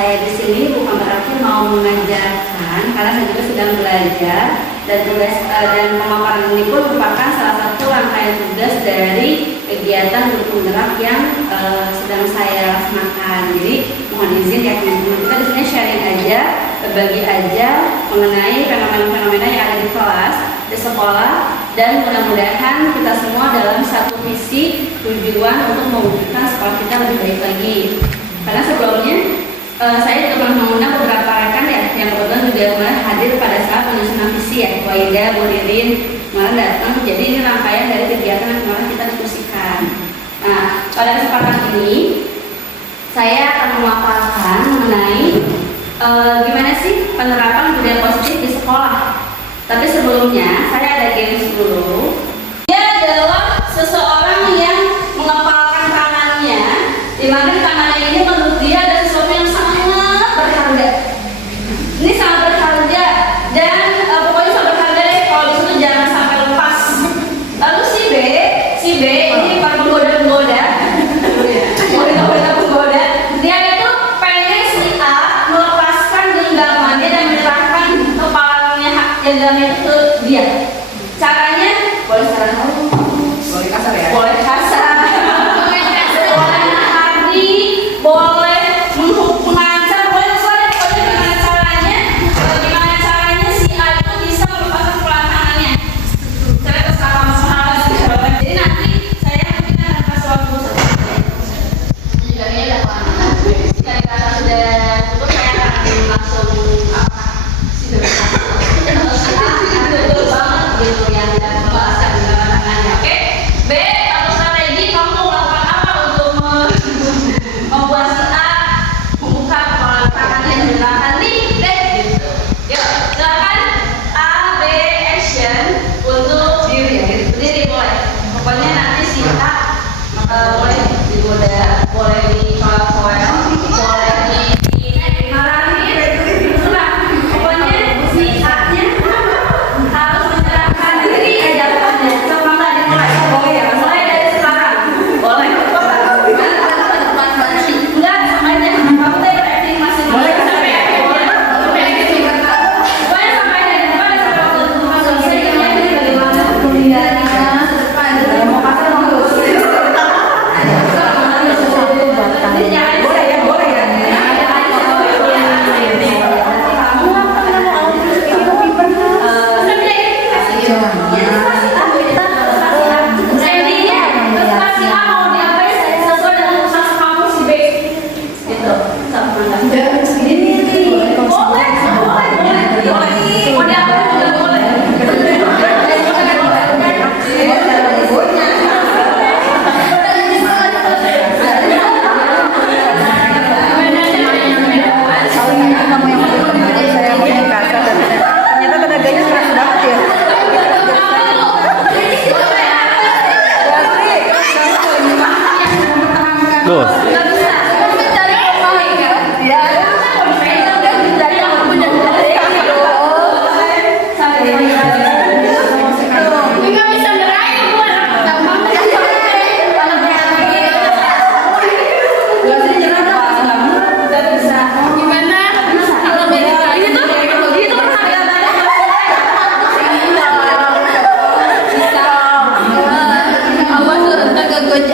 saya di sini bukan berarti mau mengajarkan, karena saya juga sedang belajar dan tugas dan pemaparan ini pun merupakan salah satu rangkaian tugas dari kegiatan grup penggerak yang sedang saya laksanakan. Jadi mohon izin ya teman-teman, kita di sini sharing aja, berbagi aja mengenai fenomena-fenomena yang ada di kelas, di sekolah, dan mudah-mudahan kita semua dalam satu visi tujuan untuk mewujudkan sekolah kita lebih baik lagi. Karena sebelumnya saya juga pernah mengundang beberapa rekan ya yang kebetulan juga kemarin hadir pada saat penyusunan visi ya, Bu Aida, Bu Ririn kemarin datang. Jadi ini rangkaian dari kegiatan yang kemarin kita diskusikan. Nah, pada kesempatan ini saya akan memaparkan mengenai gimana sih penerapan budaya positif di sekolah. Tapi sebelumnya saya ada games dulu. Dia adalah seseorang yang mengepalkan tangannya, di mana tangannya ini menurut dia ada sesuatu yang sangat berharga. Ini sangat berharga dan pokoknya sangat berharga deh. Kalau disitu jangan sampai lepas. Lalu si B ini para penggoda. Dia itu pengen si A melepaskan genggamannya dan menyerahkan kepalanya genggamnya itu ke dia. Caranya boleh secara halus, boleh kasar ya, boleh kasar, boleh menghadi, boleh mengancam, boleh pokoknya gimana caranya si A itu bisa melepaskan kepala tangannya. Saya terserah masalah. Jadi nanti saya mungkin akan kasih waktu juga ini ada pengalaman. Jika dikata sudah cukup, saya akan langsung betul banget gitu yang tidak membahaskan dengan tangannya. Oke, B, satu strategi kamu melakukan apa untuk membuat si A membuka kepala tangannya dan menyerahkan nih deh gitu. Yuk, silakan A, B, action untuk berdiri mulai. Pokoknya nanti si A boleh digoda, boleh dicoel-coel, boleh dimarahin, terserah. Pokoknya si A-nya harus menyerahkan diri jawabannya. Coba dimulai. Boleh ya? Mulai dari sekarang. Boleh. Enggak, sama aja. Kamu tadi acting masih boleh sampai akhir. Pokoknya sampai akhir. Sampai waktu itu masuk. Saya ingin ini bagaimana kuliahnya depan. Mau kasih mau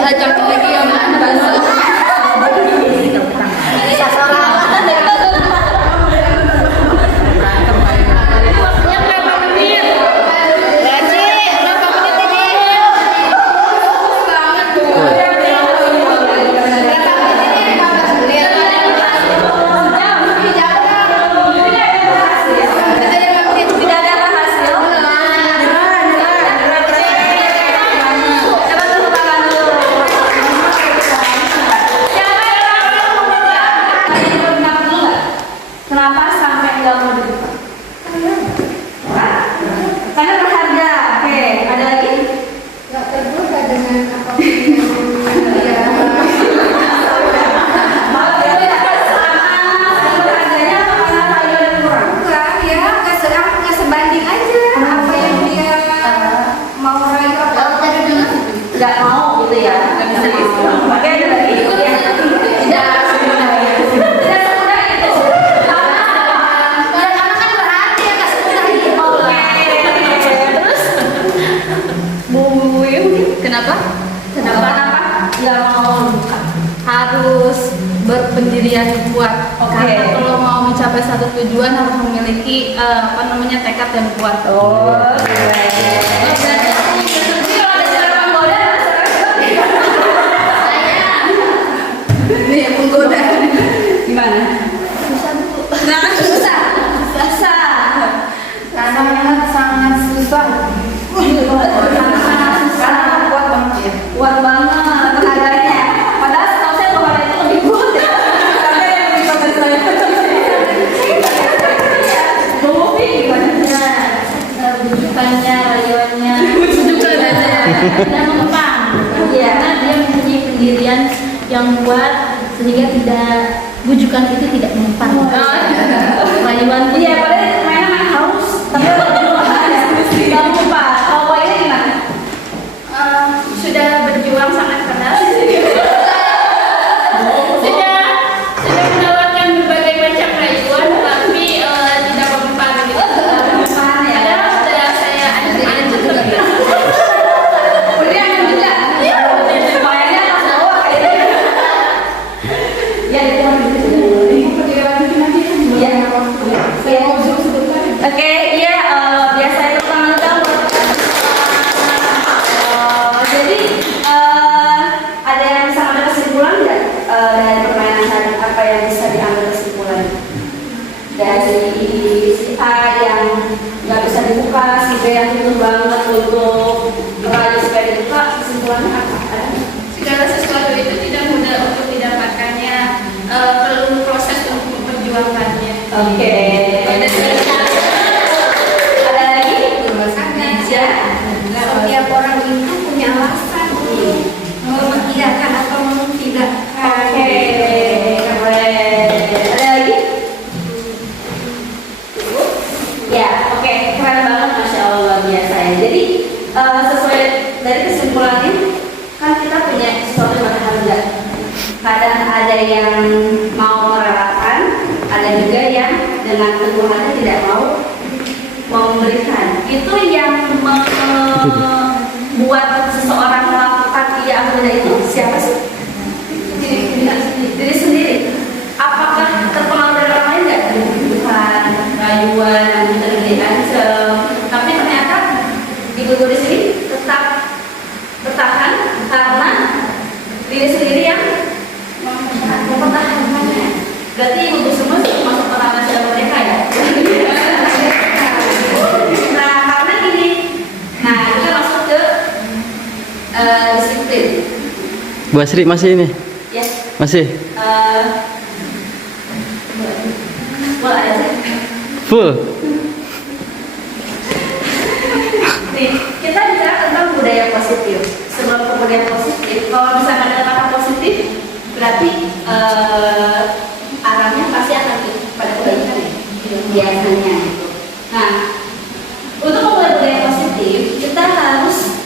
ajak lagi ya nggak bisa. Oke, ada lagi. Tidak semudah itu. pendirian kuat. Karena kalau mau mencapai satu tujuan harus memiliki tekad yang kuat. Ini yang menggoda. Gimana? Susah dulu. Nah, susah. Sangat susah. Karena kuat banget ya. Kuat banget tenaganya. Padahal setahu saya bahwa itu lebih kuat ya. Karena yang lebih kuat dari saya. Bobi gimana? Bujukannya, rayuannya, dan mengembang. Iya. Karena dia mempunyai pendirian yang kuat sehingga bujukan itu tidak mempan. Rayuan Iya, padahal mainnya main haus. Tapi nggak lupa. Kalau ini gimana? Sudah berjuang sangat keras. sudah menawarkan berbagai macam rayuan, tapi tidak mempan gitu. Mempan ya. Padahal sudah saya anjur lebih. Udah yang juga. Mainnya pas bawah kayaknya. Ya itu Oke, iya biasa itu tangan kamu. Jadi ada yang bisa ada kesimpulan nggak dari permainan tadi? Apa yang bisa diambil kesimpulan dari si A yang nggak bisa dibuka, si B yang butuh banget untuk meraih supaya dibuka, kesimpulannya apa? Segala sesuatu itu tidak mudah untuk didapatkannya, perlu proses untuk memperjuangkannya. Oke. Ada lagi? Ya, setiap orang itu punya alasan mengiyakan atau mentidakkan. Oke, keren. Ada lagi? Ya, oke, keren banget, masya Allah, luar biasa ya. Jadi sesuai dari kesimpulannya, kan kita punya sesuatu yang berharga. Kadang ada yang mau merelakan, ada juga yang dengan teguh hati tidak mau memberikan. Itu yang membuat seseorang melakukan muda itu siapa sih? Diri sendiri. Apakah terpengaruh dari orang lain nggak? Bukan rayuan, terjadi ancam. Tapi ternyata ibu-ibu di sini tetap bertahan karena diri sendiri yang mempertahankannya. Berarti ibu semua masuk pertahanan mereka ya. Nah karena ini, kita masuk ke disiplin. Bu Asri masih ini? Yes. Masih? Boleh aja. Full? Nih, kita bicara tentang budaya positif. Sebelum ke budaya positif, kalau misalnya ada kata positif, berarti arahnya pasti akan pada kebaikan ya, biasanya gitu. Nah, untuk memulai budaya positif, kita harus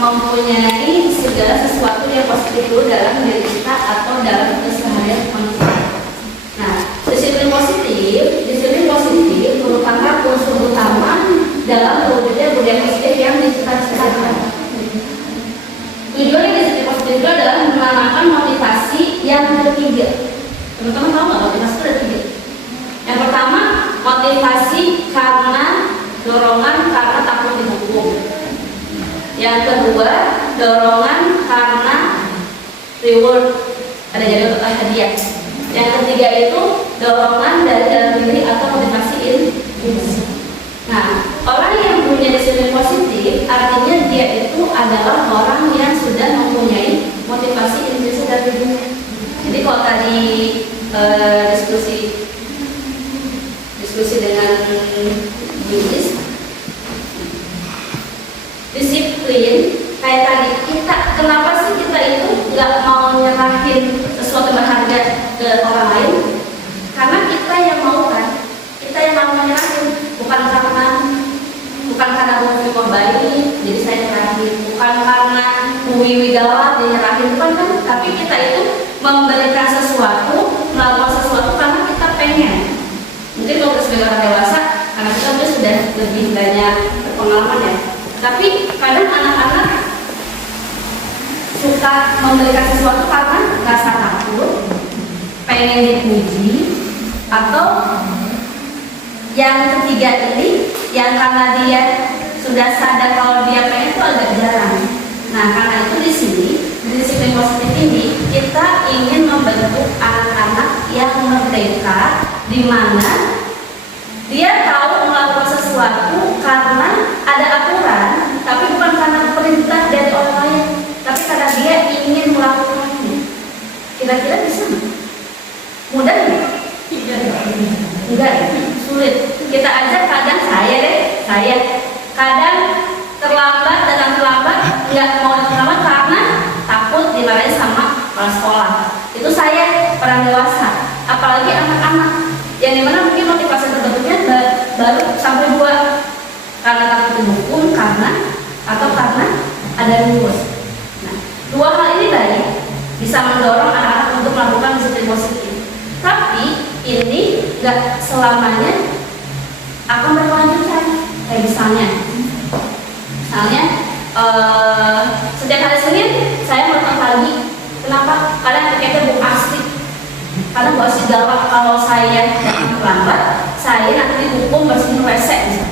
mempunyai segala sesuatu yang positif dulu dalam diri kita atau dalam keseharian manusia. Nah, disiplin positif merupakan unsur utama dalam terwujudnya budaya positif yang dicita-citakan. Tujuannya disiplin positif itu adalah menanamkan motivasi yang ketiga. Teman-teman tahu nggak motivasi itu ada tiga? Yang pertama, motivasi karena dorongan karena takut dihukum. Yang kedua, dorongan karena reward, ada jadi untuk hadiah. Yang ketiga itu dorongan dari dalam diri atau motivasi intrinsik. Nah, orang yang punya disiplin positif artinya dia itu adalah orang yang sudah mempunyai motivasi intrinsik dari dirinya. Jadi kalau tadi diskusi dengan Yunis, disiplin kayak tadi kita, kenapa sih kita itu nggak mau nyerahin sesuatu berharga ke orang lain? Karena kita yang mau kan, kita yang mau nyerahin, bukan karena Wiwi membaik jadi saya nyerahin, bukan karena Wiwi galak dia nyerahin, bukan kan? Tapi kita itu memberikan sesuatu, melakukan sesuatu karena kita pengen. Mungkin kalau kita sebagai orang dewasa, karena kita sudah lebih banyak pengalaman ya. Tapi kadang anak-anak suka memberikan sesuatu karena rasa takut, pengen dipuji, atau yang ketiga ini yang karena dia sudah sadar kalau dia pengen itu agak jarang. Nah, karena itu di sini di disiplin positif ini kita ingin membentuk anak-anak yang merdeka, di mana dia tahu melakukan sesuatu karena ada aturan, tapi bukan karena perintah dari orang lain, tapi karena dia ingin melakukannya. Kira-kira bisa nggak? Mudah nggak? Enggak, sulit. Kita aja kadang saya kadang terlambat, datang terlambat, nggak mau terlambat karena takut dimarahin sama kepala sekolah. Itu saya orang dewasa, apalagi anak-anak yang dimana mungkin motivasi terbentuknya baru sampai 2, karena takut dihukum, atau karena ada rumus. Nah, 2 hal ini baik bisa mendorong anak-anak untuk melakukan disiplin positif. Tapi ini nggak selamanya akan berkelanjutan. Kayak misalnya setiap hari Senin saya melakukan pagi. Kenapa? Karena tiketnya Bu Asri. Karena Bu Asri galak kalau saya terlambat, saya nanti dihukum bersihin WC misalnya.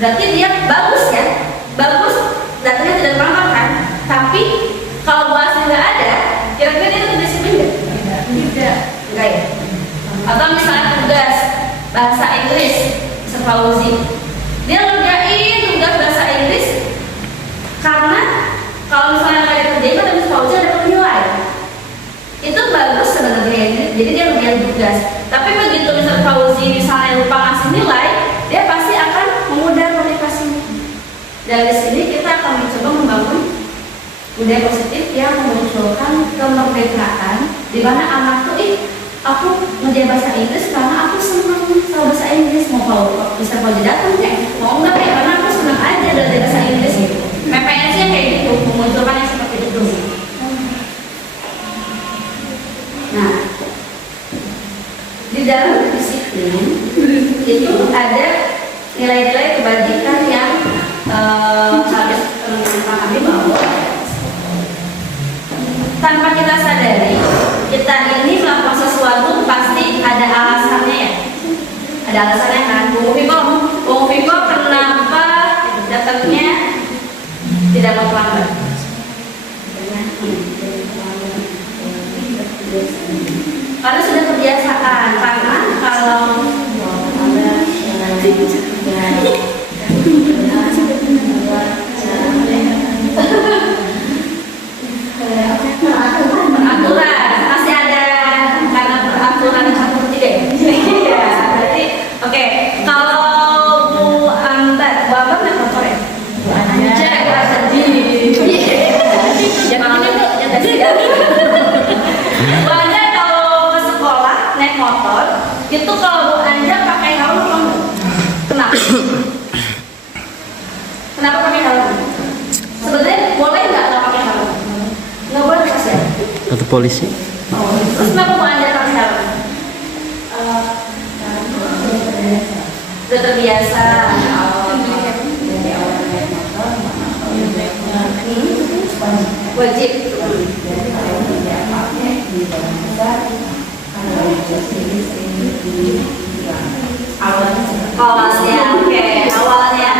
Berarti dia bagus ya, bagus datanya tidak terlambat kan? Tapi kalau Bu Asri nggak ada, kira-kira dia itu disiplin nggak? Tidak, enggak ya. Atau misalnya tugas bahasa Inggris, Fauzi, dia ngerjain tugas bahasa Inggris karena kalau misalnya nggak dikerjain kan Miss Fauzi ada penilai. Itu bagus sebenarnya, jadi dia ngerjain tugas. Tapi begitu Miss Fauzi misalnya lupa ngasih nilai, dia pasti akan memudar motivasinya. Dari sini kita akan mencoba membangun budaya positif yang memunculkan kemerdekaan, di mana anak tuh aku ngerjain bahasa Inggris karena aku senang sama bahasa Inggris. Mau kalau bisa kalau datang kayak mau nggak kayak karena aku senang aja belajar bahasa Inggris gitu. PPS-nya kayak gitu, memunculkan yang seperti itu. Nah, di dalam disiplin itu ada nilai-nilai kebajikan yang harus dipahami bahwa tanpa kita sadari kita ini melakukan sesuatu pasti ada alasannya ya. Ada alasannya kan. Bung Viko kenapa datangnya tidak mau terlambat? Karena sudah kebiasaan. Karena kalau peraturan masih ada, karena peraturan satu tidak. Iya, berarti oke. Kalau Bu Ambar naik motor ya? Bu Anja kalau ke sekolah naik motor itu kalau Bu Anja pakai helm apa enggak? Kenapa? Kenapa pakai helm? Sebenarnya boleh nggak pakai helm? Nggak boleh pasti ya? Atau polisi? Terus kenapa Bu Anja pakai helm? Sudah terbiasa. Wajib. Awalnya, oke, awalnya.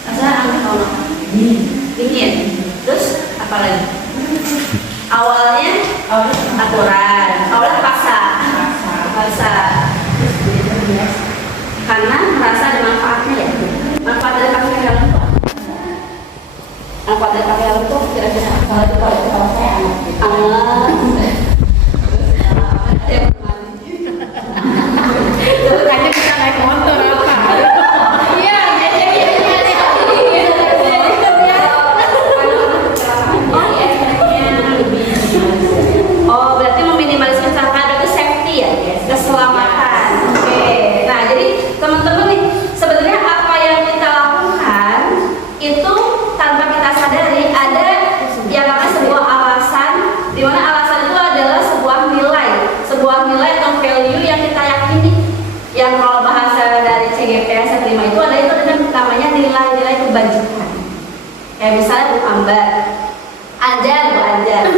Masa aneh kalau dingin. Terus apa lagi? Awalnya aturan, awalnya paksa. Karena merasa ada manfaatnya ya. Manfaat dari pakai helm itu apa? Manfaat dari pakai helm itu kira-kira kalau itu kalau saya Hanya bisa naik motor apa? Iya, oh, berarti meminimalisir kecelakaan itu safety ya, keselamatan. Oke. Nah, jadi teman-teman nih, sebenarnya apa yang kita lakukan itu tanpa kita sadari ada yang namanya sebuah alasan, di mana alasan itu adalah sebuah nilai atau value yang kita yakini. Yang kalau bahasa dari CGP saya terima itu ada namanya nilai-nilai kebajikan. Kayak misalnya Bu Ambar, Bu Anja,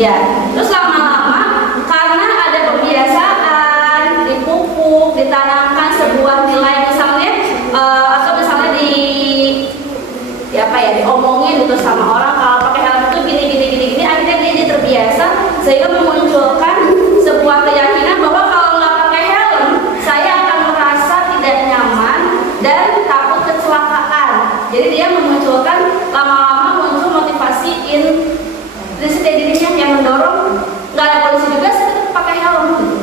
Ya, terus lama-lama karena ada kebiasaan dipupuk, ditanamkan sebuah nilai misalnya atau misalnya diomongin gitu sama orang kalau pakai helm itu gini, akhirnya dia jadi terbiasa sehingga memunculkan sebuah keyakinan bahwa kalau nggak pakai helm saya akan merasa tidak nyaman dan takut kecelakaan. Jadi dia memunculkan lama-lama muncul motivasi intrinsik dirinya yang mendorong nggak ada polisi juga saya tetap pakai helm gitu.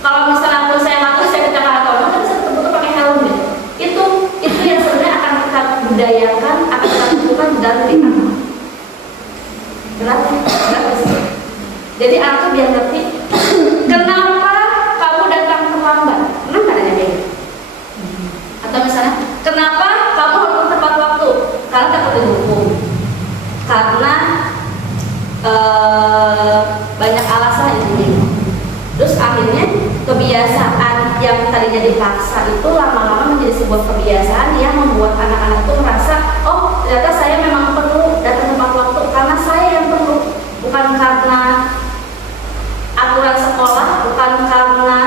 Kalau misalnya pun saya ngatur saya kecelakaan atau apa tapi saya tetap butuh pakai helm gitu. Itu yang sebenarnya akan kita budayakan, akan kita tentukan di dalam diri anak. Berat sih. Jadi anak tuh biar ngerti kenapa kamu datang terlambat. Pernah nggak nanya kayak gitu? Atau misalnya kenapa kamu harus tepat waktu? Karena takut dihukum. Karena banyak alasan ini. Terus akhirnya kebiasaan yang tadinya dipaksa itu lama-lama menjadi sebuah kebiasaan yang membuat anak-anak itu merasa, oh ternyata saya memang perlu datang tepat waktu karena saya yang perlu, bukan karena aturan sekolah, bukan karena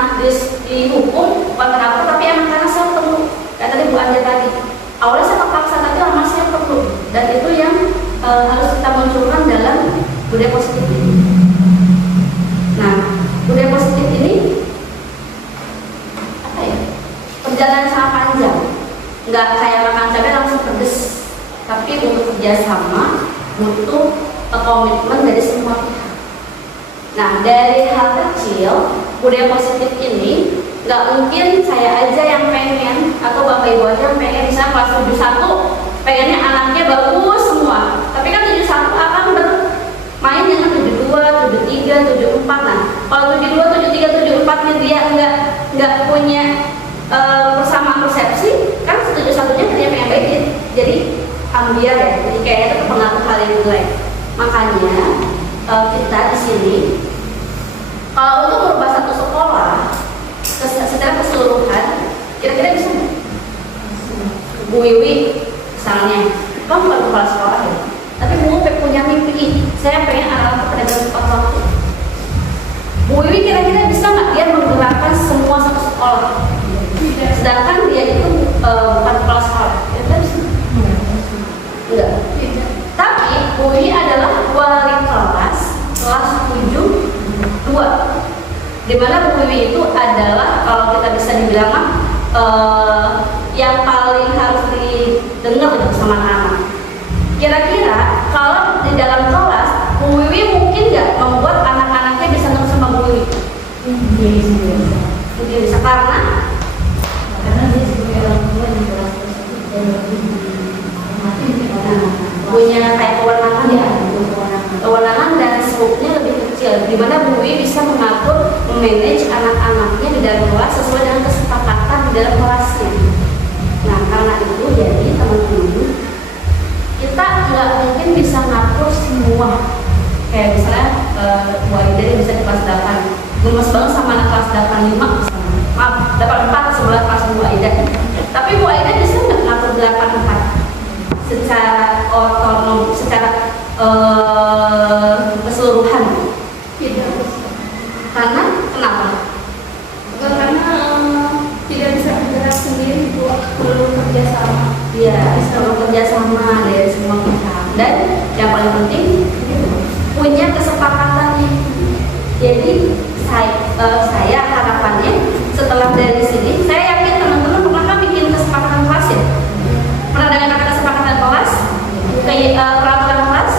dihukum, bukan karena apa, tapi emang karena saya perlu. Dan tadi Bu Anja tadi, awalnya saya terpaksa tapi lama saya perlu, dan itu yang harus kita munculkan dalam budaya positif ini. Nah, budaya positif ini apa ya? Perjalanan sangat panjang, nggak kayak makan cabai langsung pedes, tapi butuh kerjasama, butuh komitmen dari semua pihak. Nah, dari hal kecil, budaya positif ini nggak mungkin saya aja yang pengen atau bapak ibu aja yang pengen. Misalnya kelas 71 pengennya anaknya bagus semua, tapi kan 71 akan bermain dengan 72, 73, 74. Nah, kalau 72, 73, 74 nya dia nggak punya persamaan persepsi, kan 71-nya dia pengen baik, jadi ambiar ya, jadi kayaknya itu terpengaruh hal yang jelek. Makanya kita di sini kalau untuk merubah satu sekolah secara keseluruhan, kira-kira bisa nggak? Bu Wiwi misalnya, kamu bukan kepala sekolah ya, tapi Bu Wiwi punya mimpi, saya pengen anak-anak pedagang tepat waktu. Bu Wiwi kira-kira bisa nggak dia menggerakkan semua satu sekolah? Sedangkan dia itu bukan kepala sekolah, kira-kira bisa? Enggak. Tapi Bu Wiwi adalah wali kelas 7-2, di mana Bu Wiwi itu adalah kalau kita bisa dibilang yang paling harus didengar sama anak-anak. Kira-kira kalau di dalam kelas Bu Wiwi mungkin nggak membuat anak-anaknya bisa nurut sama Bu Wiwi? Mungkin bisa karena dia sebagai orang tua di kelas tersebut punya kayak kewenangan ya, kewenangan dan skopnya lebih kecil, di mana Bu Wiwi bisa mengatur, memanage anak-anaknya di dalam kelas sesuai dengan kesepakatan di dalam kelasnya. Nah, karena itu jadi teman-teman, kita nggak mungkin bisa ngatur semua. Kayak misalnya Bu Aida dia bisa di kelas 8, gemes banget sama anak kelas 85 misalnya. Maaf, 84 sebelah kelas Bu Aida. Tapi Bu Aida bisa nggak ngatur 84 secara otonom, secara keseluruhan? Tidak. Karena kenapa? Karena tidak bisa bergerak sendiri, Bu, perlu kerjasama. Iya, perlu kerjasama dari semua pihak. Dan yang paling penting punya kesepakatannya. Jadi saya harapannya setelah dari sini, saya yakin teman-teman pernah bikin kesepakatan kelas ya? Pernah dengar kata kesepakatan kelas? Kayak peraturan kelas?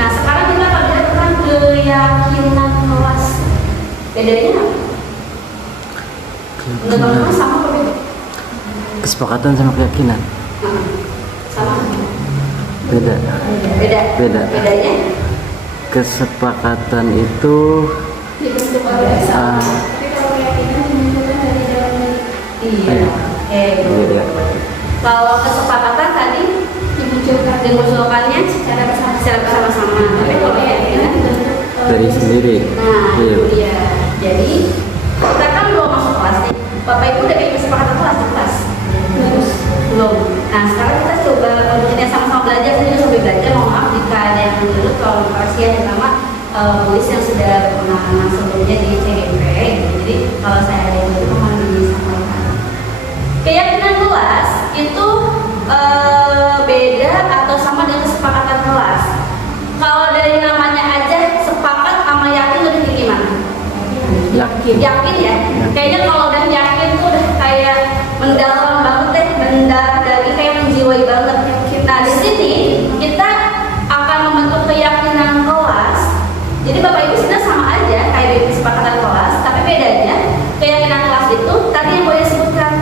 Nah, sekarang kita akan lihat tentang keyakinan kelas. Bedanya apa? Menurut teman-teman sama apa beda? Kesepakatan sama keyakinan. Sama. Beda. Beda. Bedanya? Kesepakatan itu Dibentuk oleh sama. Tapi kalau keyakinan dimunculkan dari dalam diri. Iya. beda. Kalau kesepakatan tadi dimunculkannya secara bersama-sama. Tapi kalau keyakinan Dari sendiri. nah Iya. itu dia. Jadi kita kan belum masuk kelas nih. Bapak Ibu udah bikin kesepakatan kelas di kelas? Belum. Nah sekarang kita coba bikinnya sama-sama belajar. Saya juga sambil belajar. Mohon maaf jika ada yang menurut kalau perhatian yang sama tulis yang sudah berpengalaman sebelumnya di CGP gitu. Jadi kalau saya ada yang itu memang disampaikan. Keyakinan kelas itu beda atau sama dengan kesepakatan kelas. Kalau dari namanya aja sepakat sama yakin lebih tinggi mana? Yakin. Yakin ya. Kayaknya kalau udah yakin tuh udah kayak mendalam banget deh, mendalam dari kayak menjiwai banget. Nah di sini kita akan membentuk keyakinan kelas. Jadi Bapak Ibu sebenarnya sama aja kayak di kesepakatan kelas, tapi bedanya keyakinan kelas itu tadi yang boleh sebutkan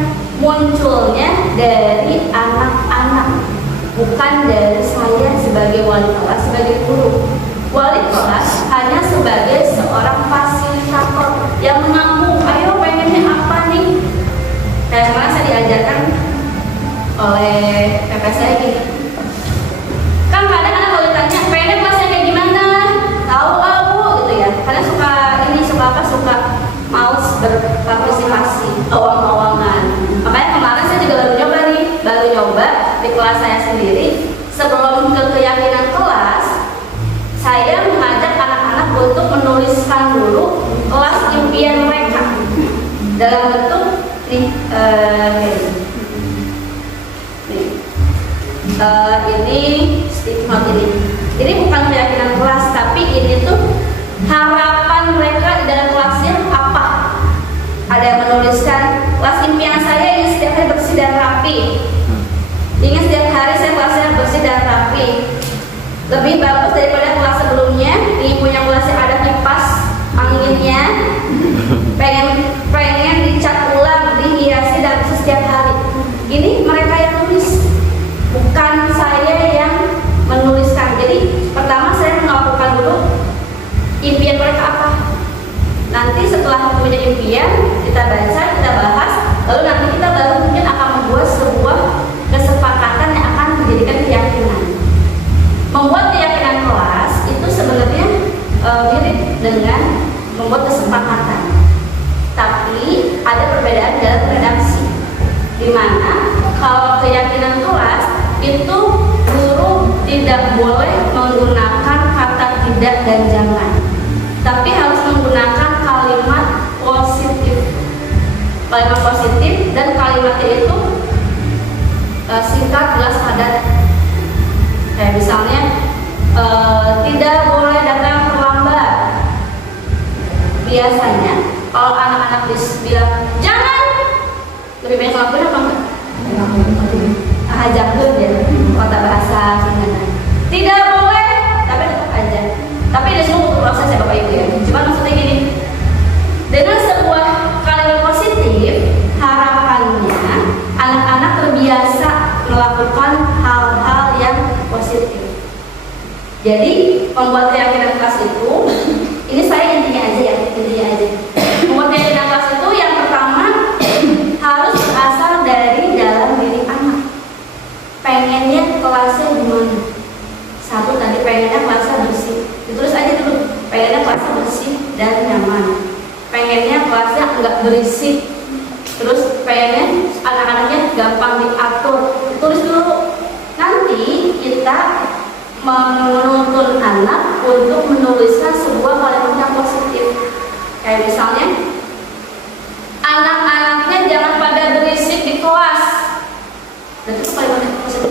munculnya dari anak-anak, bukan dari saya sebagai wali kelas, sebagai guru. Wali kelas hanya sebagai seorang fasilitator yang mengaku, ayo pengennya apa nih? Kayak kemarin saya diajarkan oleh PP saya gini, kan kadang anak kalau ditanya pengennya kelasnya kayak gimana, tahu Bu gitu ya. Kadang suka mau berpartisipasi, awang-awangan. Makanya kemarin saya juga baru nyoba di kelas saya sendiri. Sebelum ke keyakinan kelas, saya mengajak anak-anak untuk menuliskan dulu kelas impian mereka dalam bentuk ini stick note ini. Ini bukan keyakinan kelas, tapi ini tuh harapan mereka di dalam kelasnya apa. Ada yang menuliskan kelas impian saya ingin setiap hari bersih dan rapi. Ingin setiap hari saya kelasnya bersih dan rapi. Lebih bagus daripada kelas sebelumnya. Ingin punya kelasnya ada kipas anginnya. Pengen dicat ulang, dihiasi dan setiap hari. Ini mereka yang tulis, bukan saya yang menuliskan. Jadi pertama saya melakukan dulu impian mereka apa. Nanti setelah punya impian kita baca, kita bahas, lalu nanti kita baru mungkin akan membuat sebuah kesepakatan yang akan menjadikan keyakinan. Membuat keyakinan kelas itu sebenarnya mirip dengan membuat kesepakatan, tapi ada perbedaan dalam redaksi. Di mana kalau keyakinan kelas itu guru tidak boleh menggunakan kata tidak dan jangan, tapi harus menggunakan kalimat positif. Kalimat positif dan kalimatnya itu singkat, jelas, padat. Kayak misalnya tidak boleh datang terlambat. Biasanya kalau anak-anak bilang jangan, lebih banyak ngelakuin apa enggak? Ajak dulu ya, kata bahasa Sunda. Tidak boleh, tapi tetap aja. Tapi ada semua butuh proses ya Bapak Ibu ya. Cuma maksudnya gini, dengan sebuah kalimat positif, harapannya anak-anak terbiasa melakukan hal-hal yang positif. Jadi membuat keyakinan kelas itu, ini saya intinya aja. Membuat keyakinan kelas itu yang pertama harus berasal dari dalam diri anak. Pengennya kelasnya gimana? Satu tadi pengennya kelasnya bersih. Ditulis aja dulu. Pengennya kelasnya bersih dan nyaman. Pengennya kelasnya enggak berisik. Terus pengennya anak-anaknya gampang diatur. Ditulis dulu. Nanti kita menuntun anak untuk menuliskan sebuah kalimat yang positif. Kayak misalnya, anak-anaknya jangan pada berisik di kelas. Dan itu kalimat yang positif.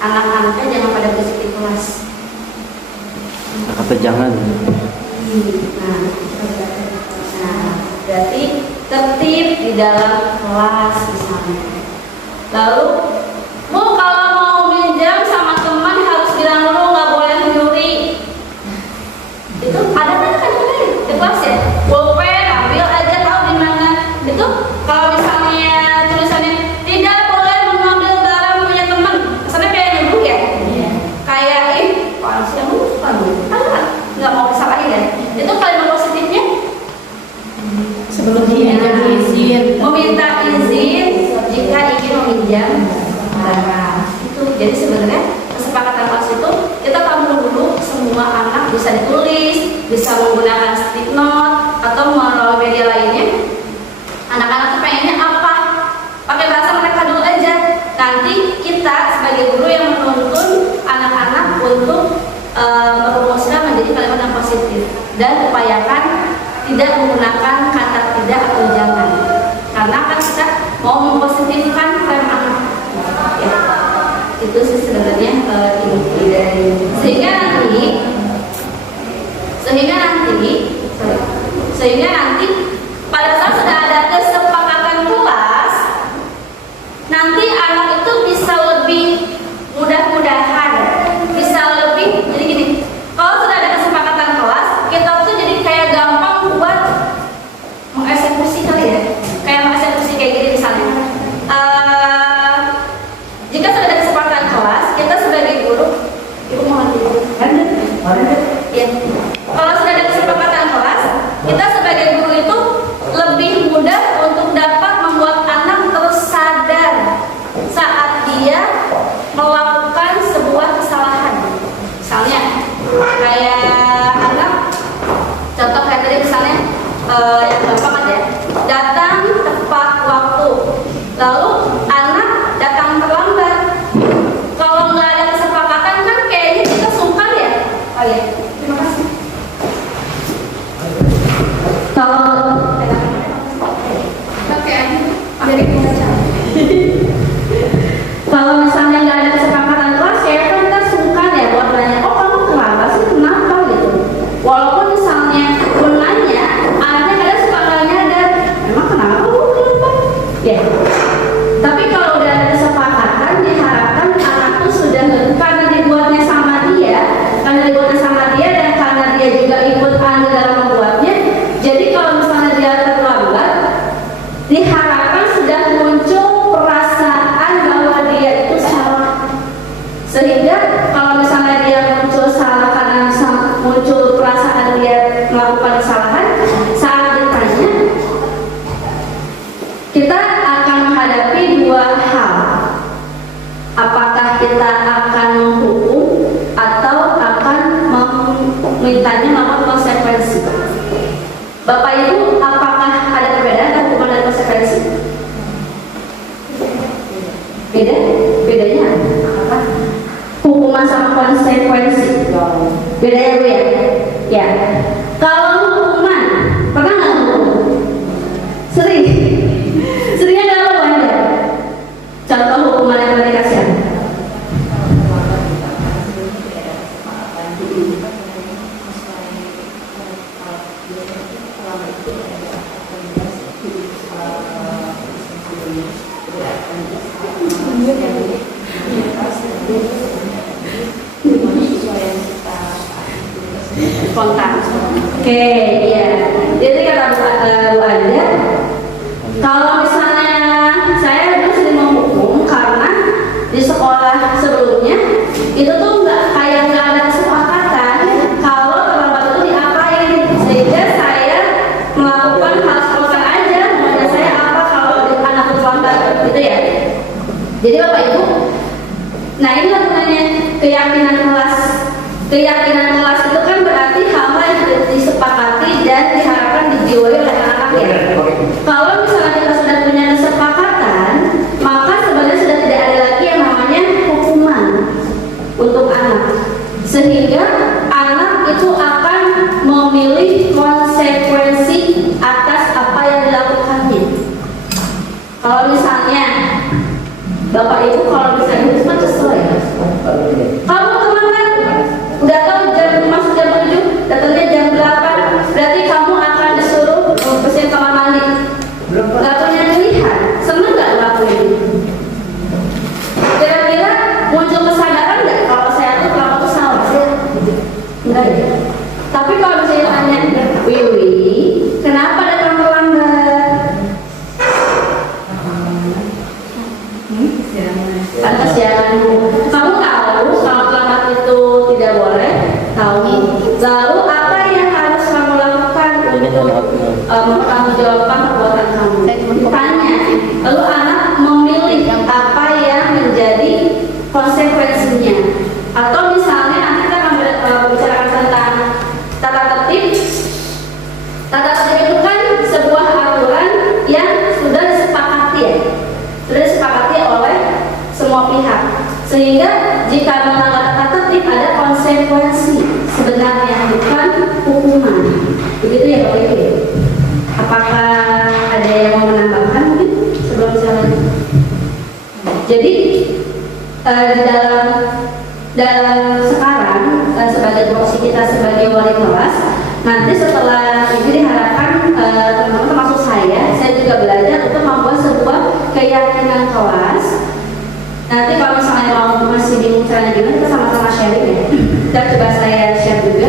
Anak-anaknya jangan pada berisik di kelas. Kata jangan. Nah, berarti tertib di dalam kelas misalnya. Lalu, Bu kalau mau minjam sama teman harus bilang dulu, nggak boleh nyuri. Itu ada kan di kelas ya? Pulpen ambil aja, tahu di mana. Itu kalau misalnya tulisannya tidak boleh mengambil barang punya teman, kesannya kayak nyuruh ya? Kayak pasti yang bukan, nggak mau disalahin ya. Itu kalimat positifnya Sebelum diajak izin, meminta izin jika ingin meminjam barang. Itu jadi sebenarnya kesepakatan kelas itu kita tampung dulu semua anak bisa ditulis, bisa menggunakan stick note atau melalui media lainnya. Anak-anak tuh pengennya apa? Pakai bahasa mereka dulu aja. Nanti kita sebagai guru yang menuntun anak-anak untuk merumuskan dan upayakan tidak menggunakan kata tidak atau jangan, karena kan kita mau mempositifkan peran anak ya. Itu sih sebenarnya inti dari sehingga nanti pada saat sudah ada kesepakatan kelas, nanti anak itu bisa lebih mudah-mudahan bisa lebih, jadi gini, kalau sudah ada kesepakatan kelas, kita tuh jadi kayak gampang buat mengeksekusi kali ya, kayak mengeksekusi kayak gini misalnya. Jika sudah ada kesepakatan kelas, kita sebagai guru, ibu mau ya. Kalau sudah ada kesepakatan kelas, kita sebagai guru itu lebih mudah untuk dapat membuat anak terus sadar saat dia melakukan sebuah kesalahan. Misalnya kayak anak, contoh kayak tadi misalnya yang gampang aja, datang tepat waktu, lalu anak datang terlambat. Kalau nggak ada kesepakatan kan kayaknya kita sungkan ya. Oh ya, terima kasih. Kalau misalnya nggak ada kesepakatan kelas, ya kan kita sungkan ya buat nanya, oh kamu kenapa sih, kenapa gitu. Walaupun misalnya pun nanya, anaknya kadang suka nggak nyadar, emang kenapa ya. Tapi kalau udah ada kesepakatan, diharapkan anak tuh sudah, karena dibuatnya sama dia dan karena dia juga ikut andil dalam membuatnya. Jadi kalau misalnya dia terlambat, diharapkan sudah muncul perasaan bahwa dia itu salah. Sehingga kalau misalnya dia muncul salah karena muncul perasaan dia melakukan kesalahan, saat ditanya, kita akan menghadapi dua hal. Apakah kita akan menghukum atau akan memintanya melakukan konsekuensi? Bapak Ibu, apakah ada perbedaan antara hukuman dan konsekuensi? Bedanya apa? Hukuman sama konsekuensi. Bedanya Bu ya? Ya. Kalau hukuman, pernah nggak hukum? Seringnya nggak apa Anda? Contoh hukuman yang pernah dikasih. Spontan. Oke, iya. Jadi kata Bu Anda, kalau misalnya saya dulu sering menghukum karena di sekolah sebelumnya itu tuh nggak ada kesepakatan kalau terlambat itu diapain, sehingga saya melakukan hal spontan aja, maunya saya apa kalau anak itu terlambat gitu ya. Jadi Bapak Ibu, nah ini namanya keyakinan kelas. Keyakinan kelas itu kan berarti hal-hal yang disepakati dan diharapkan dijiwai oleh anak-anak ya. Kalau misalnya kita sudah punya kesepakatan, maka sebenarnya sudah tidak ada lagi yang namanya hukuman untuk anak. Sehingga anak itu akan memilih konsekuensi atas apa yang dilakukannya. Kalau misalnya Bapak Ibu, kalau misalnya itu kan sesuai ya. Kamu kemana? Udah tahu masuk jam 7, datangnya jam 8, berarti kamu akan disuruh bersihin kamar mandi. Gak punya pilihan, seneng gak ngelakuin? Kira-kira muncul kesadaran gak kalau saya tuh kalau tuh salah? Enggak ya? Tapi kalau misalnya tanya, Wiwi, kenapa datang terlambat? Kesiangan. Kamu tahu kalau terlambat itu tidak boleh? Tahu. Lalu apa yang harus kamu lakukan untuk mempertanggungjawabkan perbuatan kamu? Tanya. Lalu anak memilih apa yang menjadi konsekuensinya. Atau misalnya nanti kita akan membicarakan tentang tata tertib. Tata tertib itu kan sebuah aturan yang sudah disepakati ya. Sudah disepakati oleh semua pihak. Sehingga jika melanggar tata tertib ada konsekuensi sebenarnya, bukan hukuman. yang mau menambahkan mungkin sebelum saya lanjut? Jadi di dalam sekarang sebagai porsi kita sebagai wali kelas, nanti setelah ini diharapkan teman-teman termasuk saya juga belajar untuk membuat sebuah keyakinan kelas. Nanti kalau misalnya mau masih bingung caranya gimana, kita sama-sama sharing ya. Dan coba saya share juga.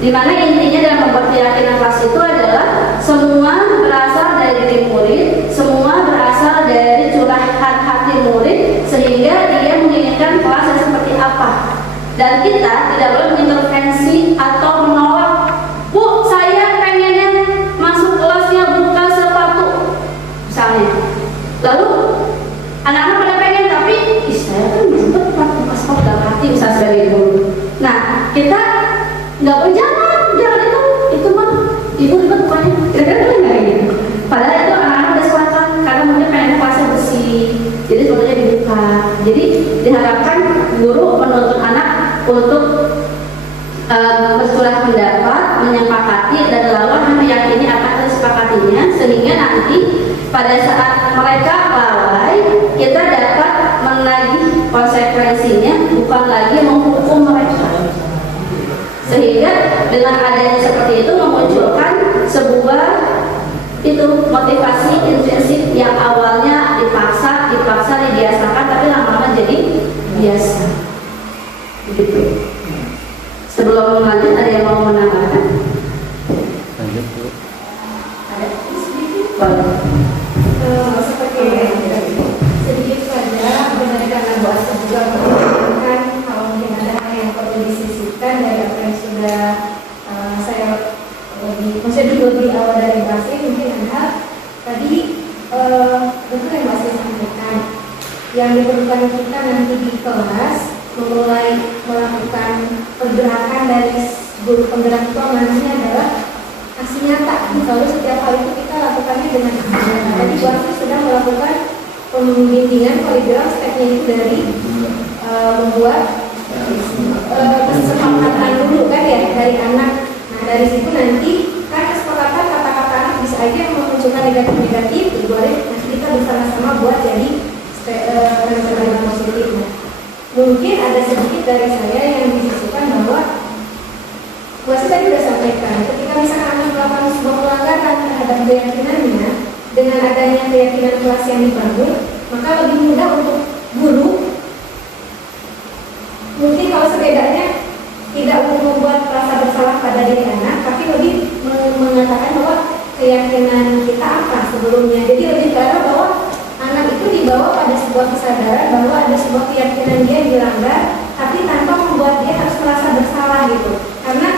Dimana intinya dalam membuat keyakinan kelas itu adalah semua berasal dari diri murid, semua berasal dari curahan hati murid, sehingga dia menginginkan kelas yang seperti apa. Dan kita tidak boleh mengintervensi atau menolak. Bu, saya pengennya masuk kelasnya buka sepatu, misalnya. Lalu anak-anak pada pengen, tapi saya kan jemput buka sepatu dalam hati, misalnya sebagai guru. Nah, kita nggak boleh jangan itu mah ibu ribet bukannya. Kira-kira nggak gitu. Padahal itu anak-anak udah sepakat karena mungkin pengen kelasnya bersih, jadi sebetulnya dibuka. Jadi diharapkan guru menuntut anak untuk bersuara pendapat, menyepakati dan lawan meyakini akan kesepakatinya, sehingga nanti pada saat mereka lalai kita dapat menagih konsekuensinya, bukan lagi menghukum mereka. Sehingga dengan adanya seperti itu memunculkan sebuah motivasi intrinsik yang awalnya dipaksa dibiasakan, tapi lama-lama jadi biasa. Begitu. Sebelum lanjut, ada yang mau menambahkan? Lanjut Bu. Ada sedikit? Seperti sedikit saja, benar karena Bu Asta juga mengatakan kalau mungkin ada hal yang perlu disisipkan dari apa yang sudah saya lebih awal dari bahasa, mungkin ada tadi betul yang bahasa sampaikan yang diperlukan kita nanti di kelas memulai melakukan pergerakan dari guru penggerak itu namanya adalah aksi nyata. Lalu setiap hal itu kita lakukannya dengan aksi nyata. Tadi Bu Asri sudah melakukan pembimbingan kaligraf stepnya itu dari membuat kesepakatan dulu kan ya dari anak. Nah dari situ nanti kan kesepakatan kata-kata anak bisa aja memunculkan negatif-negatif. Nanti kita bersama-sama buat jadi rencana positif. Nah, mungkin ada sedikit dari saya yang disisipkan bahwa Bu Asri tadi sudah sampaikan, ketika misalkan anak melakukan sebuah pelanggaran terhadap keyakinannya, dengan adanya keyakinan kelas yang dibangun, maka lebih mudah untuk guru, mungkin kalau setidaknya tidak untuk membuat rasa bersalah pada diri anak, tapi lebih mengatakan bahwa keyakinan kita apa sebelumnya. Jadi lebih ke arah bahwa anak itu dibawa pada sebuah kesadaran bahwa ada sebuah keyakinan dia yang dilanggar, tapi tanpa membuat dia harus merasa bersalah gitu. Karena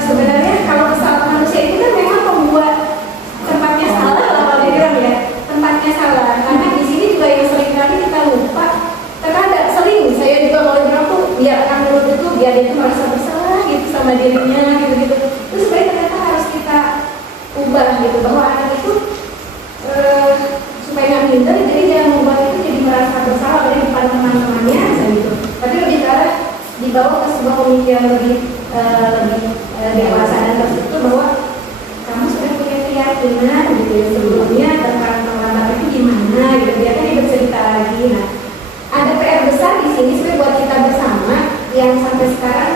sebenarnya kalau kesalahan manusia itu kan memang membuat tempatnya salah, kalau dia bilang ya tempatnya salah. Karena di sini juga yang sering kali kita lupa, terkadang sering saya juga kalau bilang tuh biar akan menurut itu biar dia itu merasa bersalah gitu sama dirinya gitu. Terus sebenarnya ternyata harus kita ubah gitu bahwa anak itu supaya nggak minder, jadi jangan membuat itu jadi merasa bersalah dari depan teman-temannya gitu. Tapi lebih ke arah dibawa ke sebuah pemikiran lebih dewasa dan terstruktur bahwa kamu sudah punya keyakinan gitu ya sebelumnya tentang pengalaman itu gimana gitu, biar kan dia bercerita lagi. Nah ada PR besar di sini sebenarnya buat kita bersama yang sampai sekarang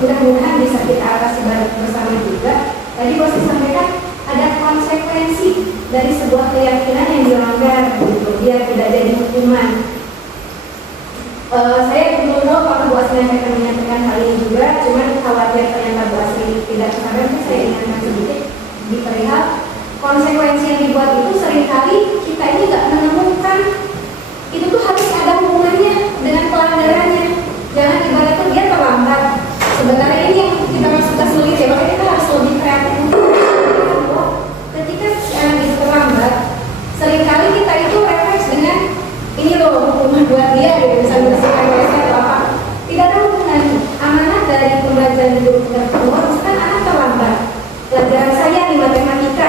mudah-mudahan bisa kita atasi bersama juga. Tadi bos sampaikan ada konsekuensi dari sebuah keyakinan yang dilanggar gitu, biar tidak jadi hukuman. Saya belum tahu apakah Bu Asri akan menyampaikan hal ini juga, cuman khawatir ternyata Bu Asri tidak kesana, saya ingatkan sedikit di perihal konsekuensi yang dibuat itu seringkali kita ini nggak menemukan itu tuh harus ada hubungannya dengan pelanggarannya. Jangan ibaratnya dia terlambat. Sebenarnya ini yang kita masuk ke sulit ya, makanya kita harus lebih kreatif. Ketika si anak itu terlambat, seringkali kita itu refleks dengan ini loh hukuman buat dia gitu, misalnya bersihkan WC atau apa. Tidak ada hubungan. Amanat dari pembelajaran guru pengetahuan, misalkan anak terlambat pelajaran saya di matematika,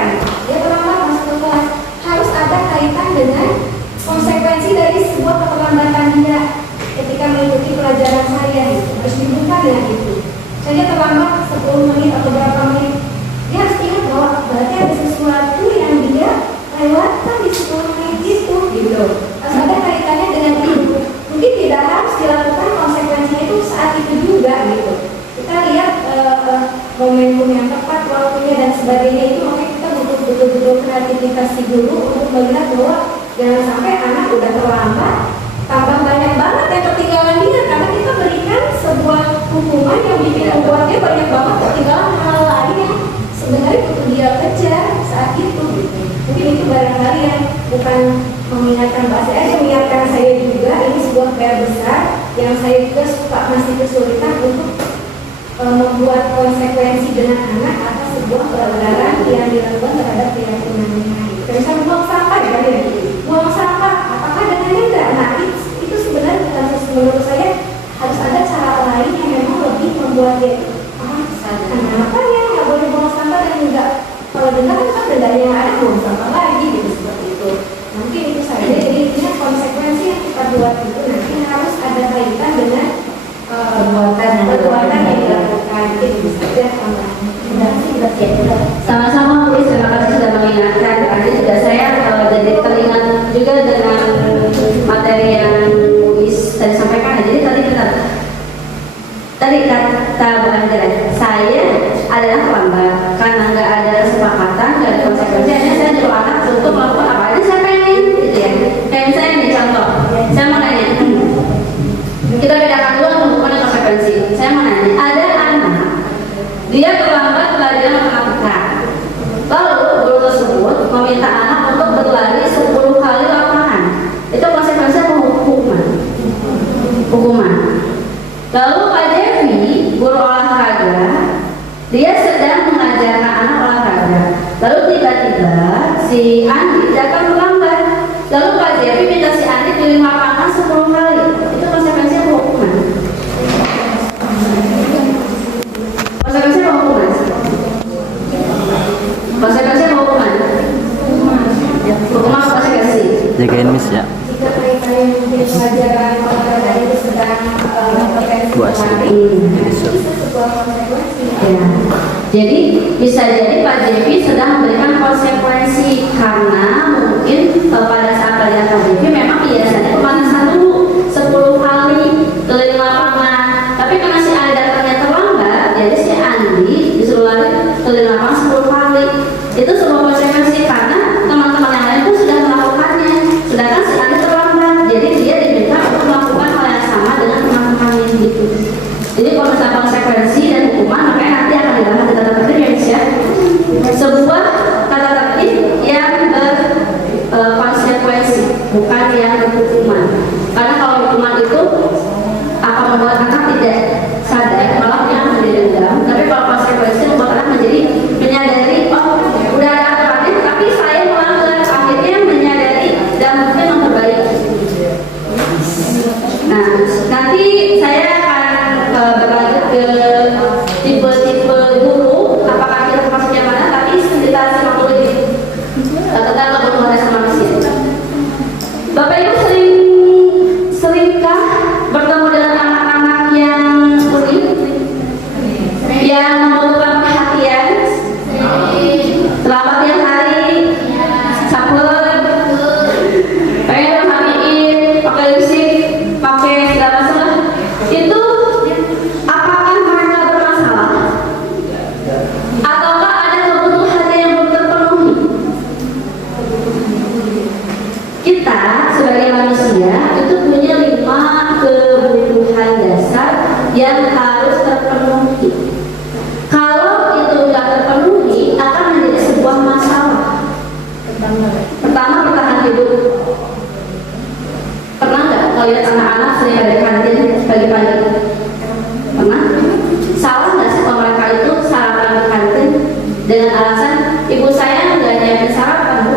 perlu kreativitas si guru untuk melihat bahwa jangan sampai anak udah terlambat, tambah banyak banget yang ketinggalan dia karena kita berikan sebuah hukuman yang bikin membuat dia banyak banget ketinggalan hal lain yang sebenarnya butuh dia kejar saat itu. Mungkin itu barangkali yang bukan mengingatkan Mbak saya, mengingatkan saya juga ini sebuah PR besar yang saya juga suka masih kesulitan untuk membuat konsekuensi dengan anak atas sebuah pelanggaran yang dilakukan terhadap keyakinannya. Misalnya buang sampah ya, buang sampah, apakah dengannya enggak? Nah itu sebenarnya menurut saya harus ada cara lain yang memang lebih membuat dia kenapa ya nggak boleh buang sampah dan enggak, kalau denda kan dendanya ada, buang sampah lagi gitu, seperti itu. Mungkin itu saja, jadi intinya konsekuensi yang kita buat itu nanti harus ada kaitan dengan perbuatan yang dilakukan. Itu saja tambahan. Sama-sama Bu, terima kasih sudah mengingatkan. Tadi juga saya jadi teringat juga dengan materi yang Bu Is tadi sampaikan. Jadi tadi kata Bu Angela, saya adalah pelanggar karena nggak ada kesepakatan, nggak ada konsekuensi. Akhirnya saya nyuruh anak untuk melakukan apa aja saya pengen, gitu ya. Kayak misalnya nih contoh, saya mau nanya, kita bedakan dulu hukuman dan konsekuensi. Saya mau nanya, ada anak dia terlambat belajar matematika, lalu guru tersebut meminta anak untuk berlari 10 kali lapangan. Itu konsekuensinya hukuman. Lalu Pak Devi, guru olahraga, dia sedang mengajarkan anak olahraga. Lalu tiba-tiba si Andi datang terlambat. Lalu Pak Devi minta si Andi keliling lapangan 10 kali. Itu konsekuensinya hukuman. Konsekuensinya hukuman. Hukuman konsekuensi. Jagain Miss ya. Jika kaitannya mungkin pelajaran olahraga itu sedang Buat sebuah konsekuensi. Ya. Jadi bisa jadi Pak Devi sedang memberikan konsekuensi karena mungkin pada saat pelajaran Pak Devi memang biasanya pemanasan dulu 10 kali keliling lapangan. Tapi karena si Andi datangnya terlambat, jadi si Andi disuruh lari keliling lapangan 10 kali. Itu sebuah konsekuensi karena teman-teman yang lain pun sudah melakukannya. Sedangkan si Andi terlambat, jadi dia diminta untuk melakukan hal yang sama dengan teman-temannya gitu. Jadi kalau misalnya konsekuensi dan hukuman, makanya nanti akan dibahas di tata tertib ya. Sebuah tata tertib yang berkonsekuensi, bukan yang berhukuman. Karena kalau hukuman itu akan membuat anak tidak sadar, malah dia menjadi dendam. Tapi kalau konsekuensi membuat anak menjadi menyadari, oh udah ada aturannya, tapi saya melanggar, akhirnya menyadari dan mungkin memperbaiki. Nah, nanti saya akan berlanjut ke tipe-tipe guru, apakah kita termasuk yang mana, tapi kita simak dulu ini tentang kebutuhan dasar manusia. Bapak Ibu seringkah bertemu dengan anak-anak yang unik, yang membutuhkan perhatian, terlambat tiap hari, caper, pengen merhatiin, pakai lipstick, pakai segala macam. Itu apakah mereka bermasalah? Ataukah ada kebutuhannya yang belum terpenuhi? Kita sebagai manusia itu punya 5 kebutuhan dasar yang harus terpenuhi. Kalau itu tidak terpenuhi, akan menjadi sebuah masalah. Pertama, bertahan hidup. Pernah nggak melihat anak-anak sering ada di kantin pagi-pagi? Pernah? Salah nggak sih kalau mereka itu sarapan di kantin dengan alasan ibu saya nggak nyiapin sarapan, Bu?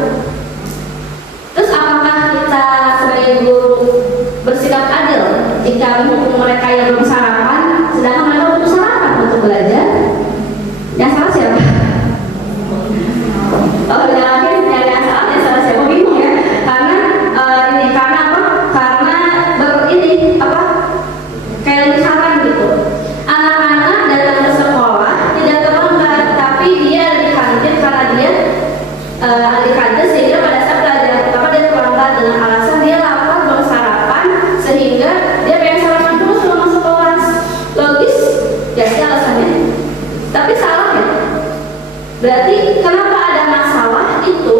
Terus apakah kita sebagai guru bersikap adil jika menghukum mereka yang belum sarapan, sedangkan mereka butuh sarapan untuk belajar? Yang salah siapa? Kalau yang salah siapa? Bingung ya. Karena karena apa? Karena kayak misalkan gitu. Anak-anak datang ke sekolah tidak terlambat, tapi dia ada di kantin karena dia ada di kantin sehingga pada saat pelajaran pertama dia terlambat dengan alasan dia lapar belum sarapan sehingga dia pengen sarapan dulu sebelum masuk kelas. Logis ya sih alasannya. Tapi salah ya. Berarti kenapa ada masalah itu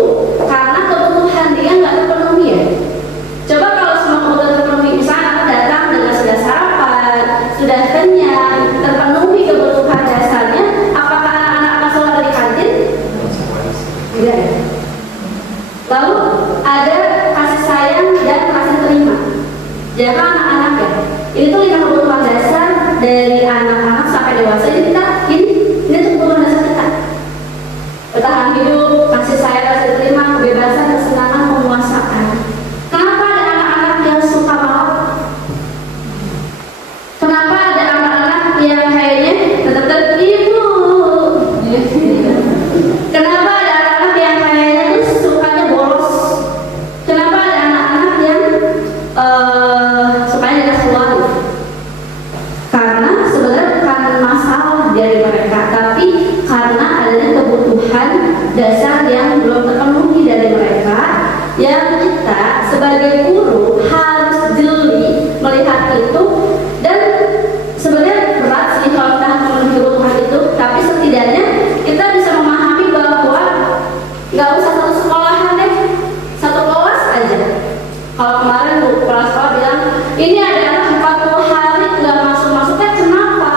Kalau kemarin bu kepala sekolah bilang ini ada anak 40 hari nggak masuk-masuknya, kenapa?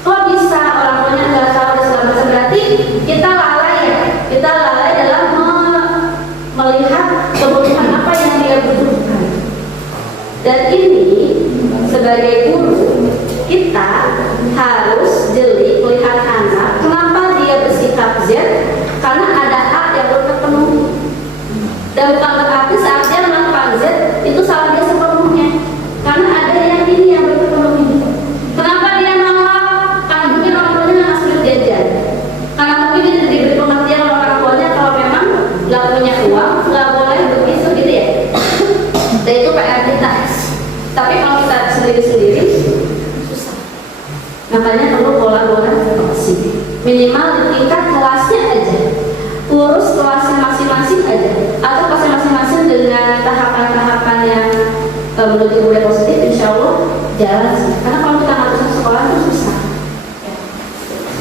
Kok bisa orang tuanya nggak tahu dan segala macam? Berarti kita lalai ya, kita lalai dalam melihat kebutuhan apa yang dia butuhkan. Dan ini sebagai guru kita harus jeli melihat anak. Kenapa dia bersikap Z? Karena ada A yang belum terpenuhi. Dan bukan berarti saat dia melakukan Z itu salah dia sepenuhnya. Karena ada yang ini yang belum terpenuhi. Kenapa dia nolak? Karena mungkin orang tuanya nggak ngasih duit jajan. Karena mungkin dia diberi pengertian oleh orang tuanya kalau memang nggak punya uang nggak boleh begitu gitu ya. Dan itu PR kita. Tapi kalau kita sendiri-sendiri susah. Makanya perlu bola-bola sih. Minimal di tingkat kelasnya aja. Urus kelasnya masing-masing aja. Atau kelasnya masing-masing dengan tahapan-tahapan yang menuju budaya positif, insya Allah jalan sih. Karena kalau kita ngatur sekolah itu susah.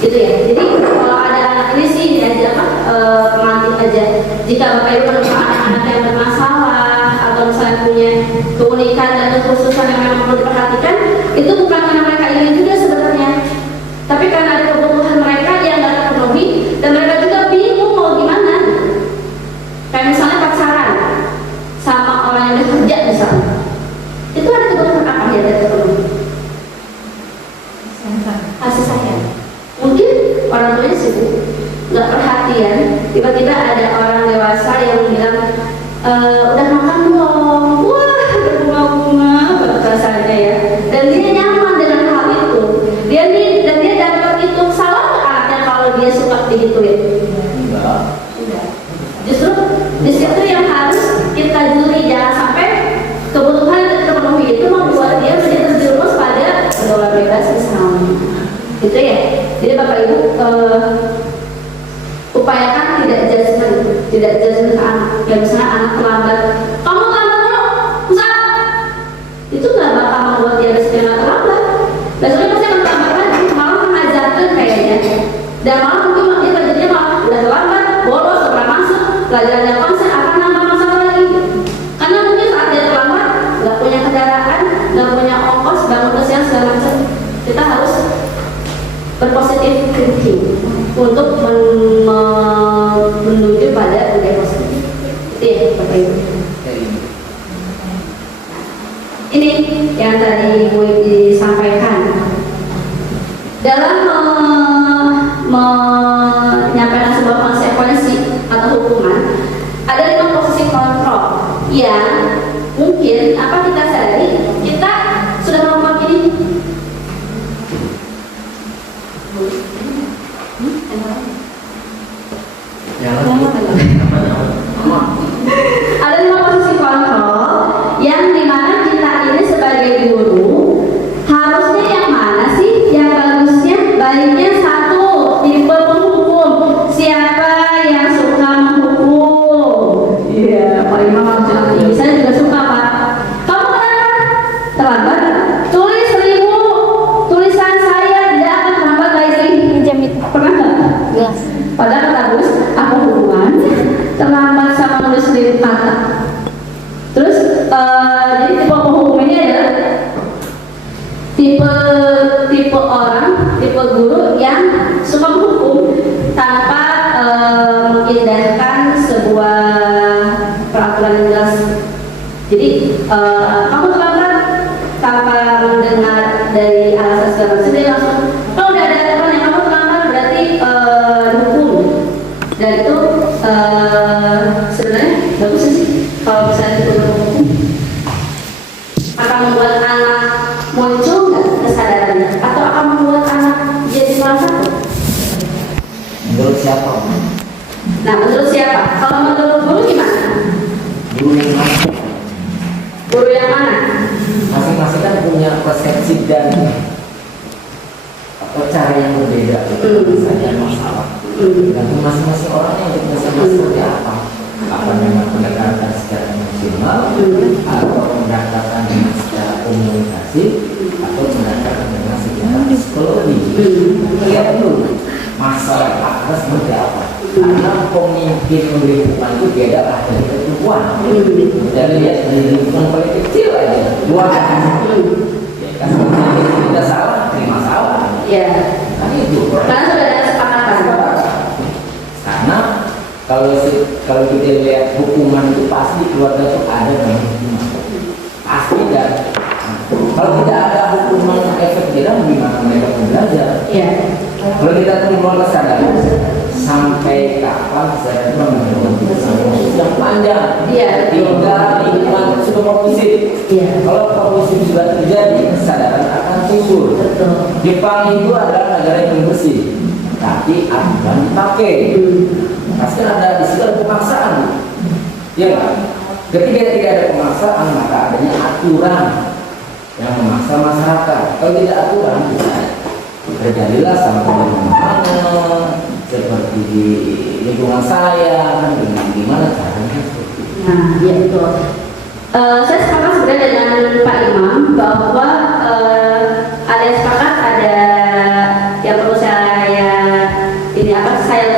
Gitu ya. Jadi kalau ada anak ini sih ini aja apa pengantin aja. Jika Bapak Ibu menemukan anak-anak yang bermasalah atau misalnya punya keunikan dan kekhususan yang memang perlu diperhatikan, itu bukan karena mereka ingin juga sebenarnya, tapi karena ada kebutuhan mereka yang nggak terpenuhi dan mereka juga bingung mau gimana. Kayak misalnya pacaran sama orang yang bekerja misalnya, itu ada kebutuhan apa yang tidak terpenuhi? Kasih sayang. Mungkin orang tuanya sibuk, nggak perhatian. Tiba-tiba ada orang dewasa yang bilang, udah makan belum? Wah, berbunga-bunga bahasanya ya. Dan dia nyaman dengan hal itu. Dia dapat itu. Salah nggak anaknya kalau dia suka digituin? Enggak. Justru di situ yang harus kita jeli, jangan sampai kebutuhan yang terpenuhi itu membuat dia menjadi terjerumus pada pergaulan bebas misalnya. Gitu ya. Jadi Bapak Ibu upayakan tidak judgement anak. Ya misalnya anak terlambat, kamu terlambat dulu, Ustaz. Itu nggak bakal membuat dia bersedia terlambat. Besoknya pasti akan terlambat lagi, malah mengajarkan kayaknya. Dan malah mungkin dia belajarnya malah udah terlambat, bolos, pernah masuk, pelajarannya konsen akan nambah masalah lagi. Karena mungkin saat dia terlambat, nggak punya kendaraan, nggak punya ongkos, bangun ke siang segala macam. Kita harus berpositif thinking untuk menuju pada budaya positif. Itu ya Bapak Ibu. Ini yang tadi Ibu disampaikan dalam menyampaikan sebuah konsekuensi atau hukuman. Ada 5 posisi kontrol yang mungkin apa kita sadari kita sudah melakukan ini. Ada 5 posisi kontrol yang dimana kita ini sebagai guru harusnya yang mana sih yang bagusnya, baiknya satu tipe penghukum. Siapa yang suka menghukum? Iya, Pak Imam harus tinggi. Saya juga suka Pak. Kamu kenapa terlambat? Tulis 1000 tulisan saya tidak akan terlambat lagi. Menjamit. Pernah nggak? Jelas. Padahal kata Gus, apa hubungannya terlambat sama nulis 1000 kata? Terus jadi tipe penghukum ini adalah tipe orang, tipe guru yang suka menghukum tanpa mengindahkan sebuah peraturan yang jelas. Jadi kamu terlambat tanpa mendengar dari alasan segala macam, dia langsung kalau udah ada aturan yang kamu terlambat berarti dihukum. Dan itu sebenarnya bagus sih kalau bisa dihukum. Akan membuat anak muncul nggak kesadarannya, atau akan membuat anak jadi salah satu? Menurut siapa? Nah, menurut siapa? Kalau menurut guru gimana? Guru yang mana? Guru yang mana? Masing-masing kan punya persepsi dan cara yang berbeda misalnya masalah. Tapi masing-masing orangnya untuk bersama seperti apa? Apa memang pendekatan secara emosional, atau pendekatan secara komunikasi, atau pendekatan dengan secara psikologi? Lihat dulu masalah akar seperti apa. Karena pemimpin hakim memberi hukuman itu beda lah dari ketentuan. Kita lihat dari lingkungan paling kecil aja, dua kan. Ya kan kalau kita salah, terima salah. Iya. Kan itu. Karena sudah ada kesepakatan. Karena kalau kita lihat hukuman itu pasti keluarga itu ada kan hukuman. Pasti dan kalau tidak ada hukuman efek jerah, gimana mereka mau belajar? Iya. Kalau kita tunggu kesadaran sampai kapan saya menurut yang panjang, Iya. hingga lingkungan sudah kondusif. Iya. Kalau kondusif sudah terjadi, kesadaran akan timbul. Betul. Jepang itu adalah negara yang bersih, tapi aturan dipakai. Pasti ada istilah pemaksaan. Ya kan? Ketika tidak ada pemaksaan, maka adanya aturan yang memaksa masyarakat. Kalau tidak aturan, terjadilah sampai mana seperti di lingkungan saya, kan gimana caranya seperti itu. Nah, ya betul. Saya sepakat sebenarnya dengan Pak Imam bahwa ada sepakat ada yang perlu saya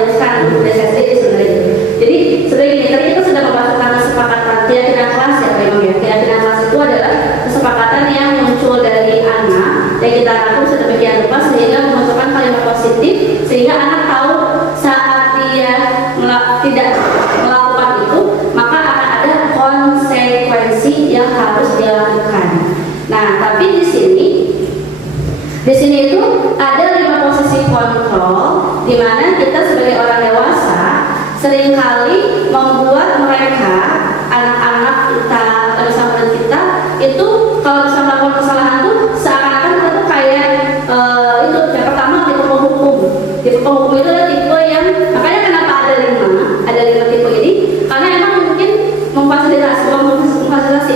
luruskan untuk saya sendiri sebenarnya. Jadi sebenarnya gini, tadi kita sudah membahas tentang kesepakatan keyakinan kelas ya Pak Imam ya. Keyakinan kelas itu adalah kesepakatan yang muncul dari anak yang kita rangkum sedemikian rupa sehingga memunculkan kalimat positif sehingga anak tahu saat dia tidak melakukan itu maka akan ada konsekuensi yang harus dia lakukan. Nah, tapi di sini itu ada 5 posisi kontrol di mana kita sebagai orang dewasa seringkali membuat mereka anak-anak kita atau sahabat kita itu kalau bisa melakukan kesalahan itu seakan-akan kita tuh kayak itu yang pertama tipe penghukum. Tipe penghukum itu adalah tipe yang makanya kenapa ada 5 tipe ini karena emang mungkin memfasilitasi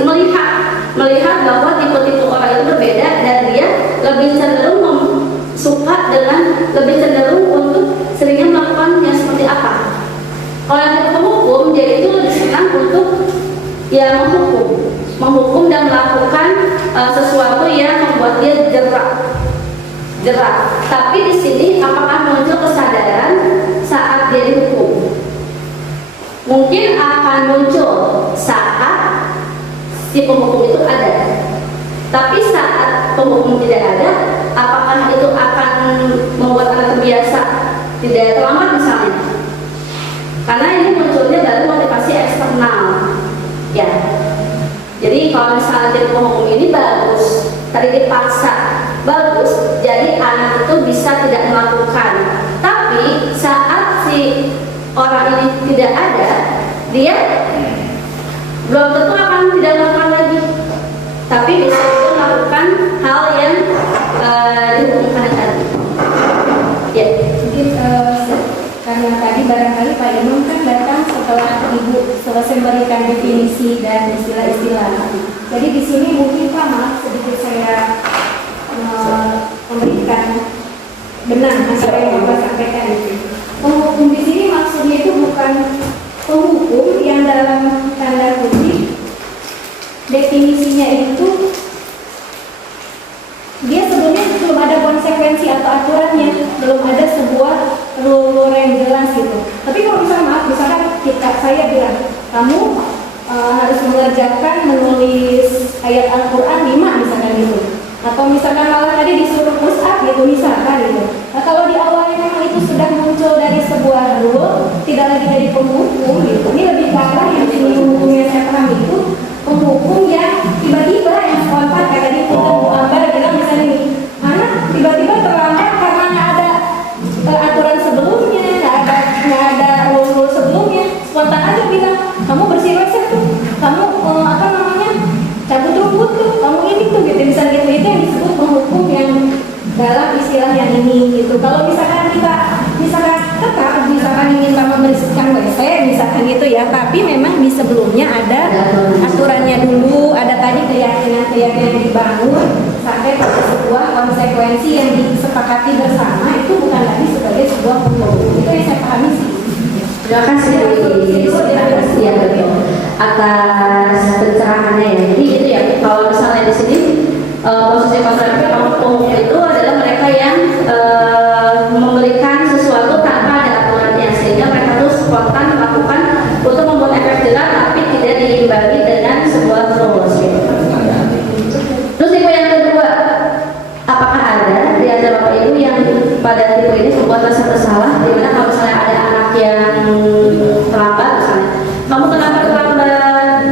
melihat bahwa tipe-tipe orang itu berbeda dan dia lebih cenderung lebih cenderung untuk seringnya melakukan yang seperti apa. Kalau yang tipe penghukum dia itu lebih senang untuk ya menghukum dan melakukan sesuatu yang membuat dia jerak. Tapi di sini apakah muncul kesadaran saat dia dihukum? Mungkin akan muncul saat si penghukum itu ada. Tapi saat penghukum tidak ada, apakah itu akan membuat anak terbiasa tidak terlambat misalnya? Karena ini munculnya dari motivasi eksternal, ya. Jadi kalau misalnya tipe penghukum ini bagus, tadi dipaksa, bagus, jadi anak itu bisa tidak melakukan. Tapi saat si orang ini tidak ada, dia belum tentu akan tidak melakukan lagi. Tapi bisa juga melakukan hal yang dihukumkan tadi. Ya, Mungkin karena tadi barangkali Pak Imam kan datang setelah Ibu selesai memberikan definisi dan istilah-istilah. Jadi di sini mungkin Pak maaf sedikit saya memberikan benar apa yang Bapak sampaikan itu. Penghukum di sini maksudnya itu bukan penghukum yang dalam tanda kutip definisinya itu dia sebelumnya belum ada konsekuensi atau aturannya, belum ada sebuah rule yang jelas gitu. Tapi kalau misalkan saya bilang kamu harus mengerjakan menulis ayat Al-Quran 5 misalkan gitu, atau misalkan malah tadi disuruh push up gitu misalkan gitu. Nah kalau di awalnya memang itu sudah muncul dari sebuah rule, tidak lagi dari penghukum gitu. Ini lebih ke arah yang penghukum yang saya paham itu penghukum yang tiba-tiba yang spontan kayak tadi Bu Ambar bilang misalnya nih, anak tiba-tiba terlambat karena nggak ada aturan sebelumnya, nggak ada rule sebelumnya, spontan aja bilang kamu bersih WC tuh, kamu cabut rumput tuh, kamu ini tuh gitu, misalnya gitu. Itu yang disebut penghukum yang dalam istilah yang ini gitu. Kalau misalkan kita tetap ingin kamu membersihkan WC misalkan gitu ya, tapi memang di sebelumnya ada aturannya dulu, ada tadi keyakinan yang dibangun sampai ke sebuah konsekuensi yang disepakati bersama, itu bukan lagi sebagai sebuah penghukum. Itu yang saya pahami sih. terima kasih ya atas pencerahannya ya. Jadi itu ya, kalau misalnya di sini posisi konservatif penghukum itu adalah mereka yang memberikan sesuatu tanpa ada aturannya sehingga mereka tuh spontan melakukan dibagi dengan sebuah rules. Terus tipe yang kedua, apakah ada di antara Bapak Ibu yang pada tipe ini membuat rasa bersalah? Dimana kalau misalnya ada anak yang terlambat, misalnya kamu terlambat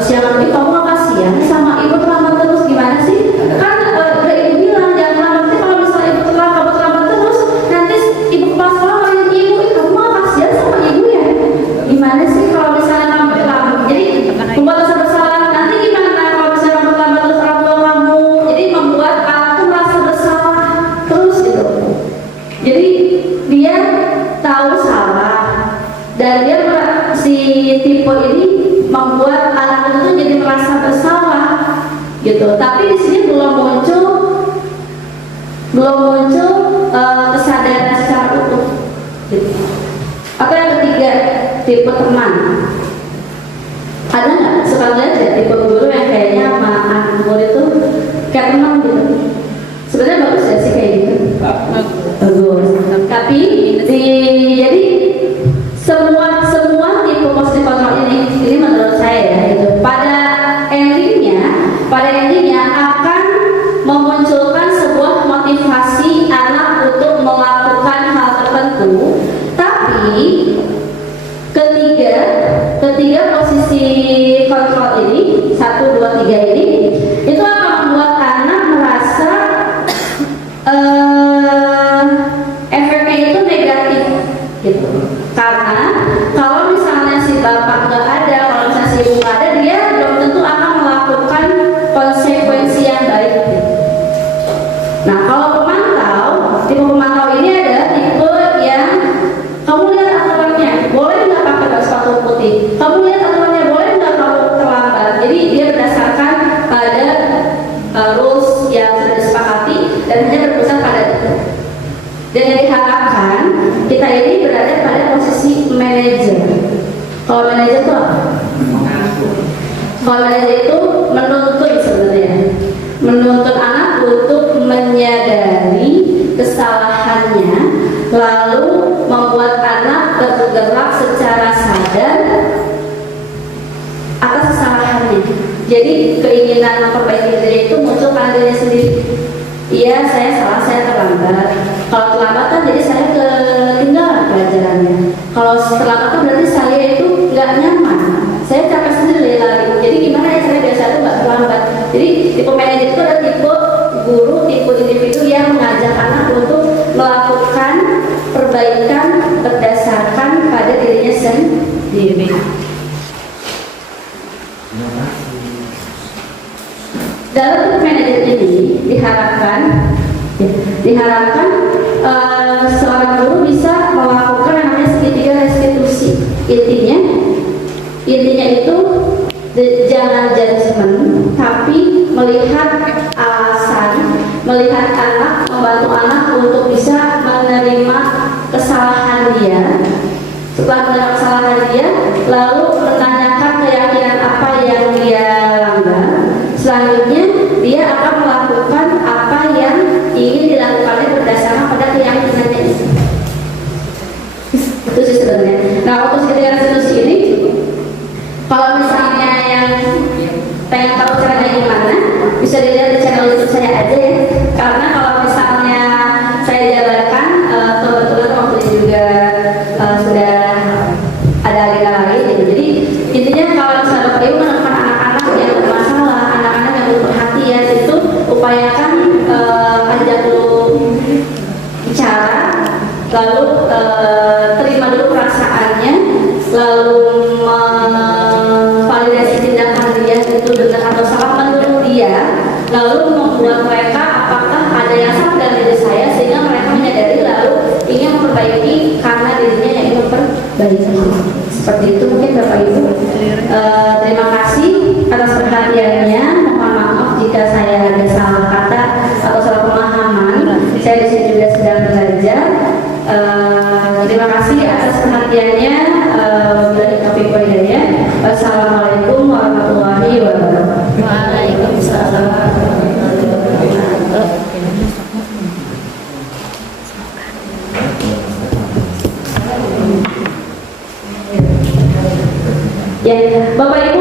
kesiangan lebih, kamu nggak kasihan sama ibu terlambat terus, gimana sih? Kan udah ibu bilang jangan terlambat. Tapi kalau misalnya ibu terlambat terus, nanti ibu kepala sekolah ngomongin ibu, kamu nggak kasihan sama ibu ya? Gimana sih kalau misalnya kamu terlambat? Jadi membuat rasa bersalah. Nanti gimana kalau misalnya kamu terlambat terus orang tua kamu? Jadi membuat aku merasa bersalah terus gitu. Jadi dia tahu salah dan dia si tipe ini membuat anak itu jadi merasa bersalah gitu. Tapi di sini belum muncul kesadaran secara utuh gitu. Atau yang ketiga, tipe teman. Ada nggak suka lihat ya tipe guru yang kayaknya sama anak guru itu kayak teman gitu? Sebenarnya bagus ya sih kayak gitu. Bagus. Tapi jadi semua tipe positif kontrol ini menurut saya ya gitu. Pada endingnya akan memunculkan sebuah motivasi anak untuk melakukan hal tertentu. Tapi ketiga posisi kontrol ini 1, 2, 3 ini itu akan membuat anak merasa efeknya itu negatif gitu. Karena kalau misalnya si bapak nggak ada, kalau misalnya si ibu nggak ada, dia belum tentu akan melakukan konsekuensi yang baik. Nah, kalau tipe pemantau ini ada tipe yang kamu lihat aturannya, boleh nggak pakai sepatu putih? Kamu lihat aturannya, boleh nggak kamu terlambat? Jadi dia berdasarkan pada rules yang sudah disepakati dan hanya berpusat pada itu. Dan yang diharapkan kita ini berada pada posisi manajer. Kalau manajer itu apa? Kalau manajer itu menuntun sebenarnya, menuntun anak untuk menyadari kesalahannya, lalu membuat anak bergerak secara sadar atas kesalahannya. Jadi keinginan memperbaiki diri itu muncul pada dirinya sendiri. Iya, saya salah, saya terlambat. Kalau terlambat kan jadi saya ketinggalan pelajarannya. Kalau terlambat kan berarti saya itu nggak nyaman. Saya capek sendiri lari. Jadi gimana ya saya biasa itu nggak terlambat. Jadi tipe manajer itu ada tipe guru, tipe individu yang mengajak anak untuk melakukan perbaikan berdasarkan pada dirinya sendiri. Dalam manajer ini diharapkan seorang guru bisa melakukan yang namanya segitiga restitusi. Intinya itu jangan judgement, tapi melihat alasan, melihat anak, membantu anak untuk bisa menerima kesalahan dia. Setelah menerima kesalahan dia, lalu menanyakan keyakinan apa yang dia langgar. Selanjutnya dia akan melakukan apa yang ingin dilakukannya berdasarkan pada keyakinannya itu. Itu sih sebenarnya. Nah, untuk segitiga restitusi ini, kalau misalnya yang pengen tahu caranya gimana, bisa dilihat di channel YouTube saya aja ya. Karena kalau misalnya saya jabarkan, kebetulan waktu ini juga sudah ada agenda lain gitu. Jadi intinya kalau misalnya Bapak Ibu menemukan anak-anak yang bermasalah, anak-anak yang butuh perhatian, itu upayakan ajak dulu bicara, lalu terima dulu perasaannya, lalu validasi tindakan dia itu benar atau salah menurut dia, lalu membuat mereka apakah ada yang salah dalam diri saya sehingga mereka menyadari lalu ingin memperbaiki karena dirinya yang ingin memperbaiki. Seperti itu mungkin Bapak Ibu. Terima kasih atas perhatiannya. Mohon maaf jika saya ada salah kata atau salah pemahaman. Saya di sini juga sedang belajar. Terima kasih atas perhatiannya. Wassalamualaikum warahmatullahi wabarakatuh. Waalaikumsalam. Ya, Bapak